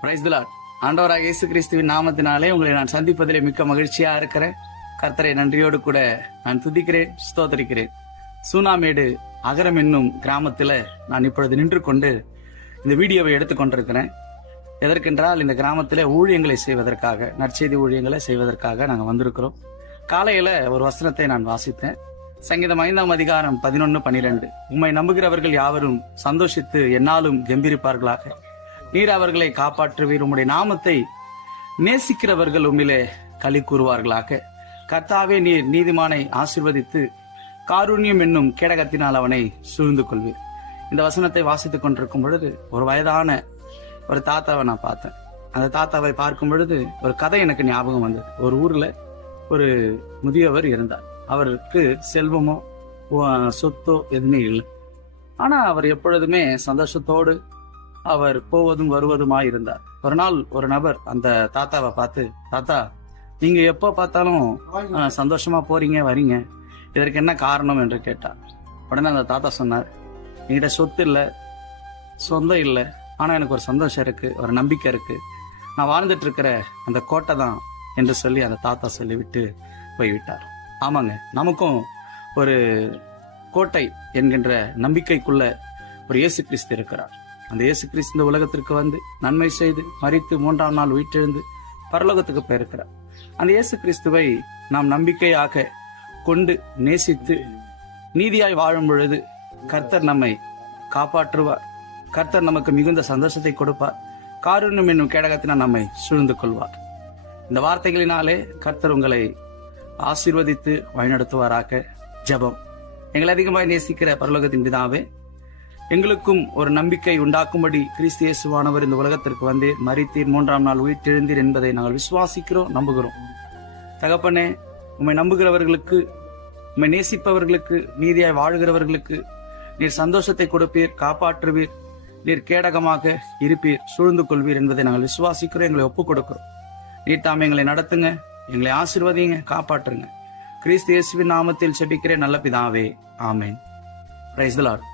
Praise the Lord. ஆண்டவராக இயேசு கிறிஸ்துவின் நாமத்தினாலே உங்களை நான் சந்திப்பதிலே மிக்க மகிழ்ச்சியா இருக்கிறேன். கர்த்தரை நன்றியோடு கூட நான் துதிக்கிறேன், ஸ்தோத்திரிக்கிறேன். சூனாமேடு அகரம் என்னும் கிராமத்துல நான் இப்பொழுது நின்று கொண்டு இந்த வீடியோவை எடுத்துக்கொண்டிருக்கிறேன். எதற்கென்றால் இந்த கிராமத்திலே ஊழியங்களை செய்வதற்காக, நற்செய்தி ஊழியங்களை செய்வதற்காக நாங்கள் வந்திருக்கிறோம். காலையில ஒரு வசனத்தை நான் வாசித்தேன். சங்கீதம் 5ஆம் அதிகாரம் 11-12. உம்மை நம்புகிறவர்கள் யாவரும் சந்தோஷித்து என்னாலும் கம்பீரிப்பார்களாக. நீர் அவர்களை காப்பாற்றுவீர். உம்முடைய நாமத்தை நேசிக்கிறவர்கள் உம்மிலே களி கூறுவார்களாக. கர்த்தாவே, நீர் நீதிமானை ஆசீர்வதித்து காருண்யம் என்னும் கேடகத்தினால் அவனை சூழ்ந்து கொள்வீர். இந்த வசனத்தை வாசித்துக் கொண்டிருக்கும் பொழுது ஒரு வயதான ஒரு தாத்தாவை நான் பார்த்தேன். அந்த தாத்தாவை பார்க்கும் பொழுது ஒரு கதை எனக்கு ஞாபகம் வந்தது. ஒரு ஊர்ல ஒரு முதியவர் இருந்தார். அவருக்கு செல்வமோ சொத்தோ எதுவுமே இல்லை. ஆனா அவர் எப்பொழுதுமே சந்தோஷத்தோடு அவர் போவதும் வருவதுமாய் இருந்தார். ஒரு நாள் ஒரு நபர் அந்த தாத்தாவை பார்த்து, தாத்தா, நீங்க எப்ப பார்த்தாலும் சந்தோஷமா போறீங்க வரீங்க, இதற்கு என்ன காரணம் என்று கேட்டார். உடனே அந்த தாத்தா சொன்னார், என்கிட்ட சொத்து இல்லை, சொந்தம் இல்லை, ஆனா எனக்கு ஒரு சந்தோஷம் இருக்கு, ஒரு நம்பிக்கை இருக்கு, நான் வாழ்ந்துட்டு இருக்கிற அந்த கோட்டை தான் என்று சொல்லி அந்த தாத்தா சொல்லிவிட்டு போய்விட்டார். ஆமாங்க, நமக்கும் ஒரு கோட்டை என்கின்ற நம்பிக்கைக்குள்ள ஒரு இயேசு கிறிஸ்து இருக்கிறார். அந்த இயேசு கிறிஸ்து இந்த உலகத்திற்கு வந்து நன்மை செய்து மரித்து 3ஆம் நாள் உயிர்த்தெழுந்து பரலோகத்துக்கு போயிருக்கிறார். அந்த இயேசு கிறிஸ்துவை நாம் நம்பிக்கையாக கொண்டு நேசித்து நீதியாய் வாழும் பொழுது கர்த்தர் நம்மை காப்பாற்றுவார். கர்த்தர் நமக்கு மிகுந்த சந்தோஷத்தை கொடுப்பார். காருண்யம் என்னும் கேடகத்தினால் நம்மை சூழ்ந்து கொள்வார். இந்த வார்த்தைகளினாலே கர்த்தர் உங்களை ஆசீர்வதித்து வழிநடத்துவாராக. ஜெபம். எங்களை அதிகமாக நேசிக்கிற பரலோகத்தின் பிதாவே, எங்களுக்கும் ஒரு நம்பிக்கை உண்டாக்கும்படி கிறிஸ்து இயேசுவானவர் இந்த உலகத்திற்கு வந்து மரித்தீர், 3ஆம் நாள் உயிர்த்தெழுந்தீர் என்பதை நாங்கள் விசுவாசிக்கிறோம், நம்புகிறோம். தகப்பனே, உம்மை நம்புகிறவர்களுக்கு, உம்மை நேசிப்பவர்களுக்கு, நீதியாய் வாழ்கிறவர்களுக்கு நீர் சந்தோஷத்தை கொடுப்பீர், காப்பாற்றுவீர், நீர் கேடகமாக இருப்பீர், சூழ்ந்து கொள்வீர் என்பதை நாங்கள் விசுவாசிக்கிறோம். எங்களை ஒப்புக் கொடுக்கிறோம். நீர் தாமே எங்களை நடத்துங்க, எங்களை ஆசீர்வதிங்க, காப்பாற்றுங்க. கிறிஸ்து இயேசுவின் நாமத்தில் ஜெபிக்கிறேன் நல்ல பிதாவே, ஆமென். Praise the Lord.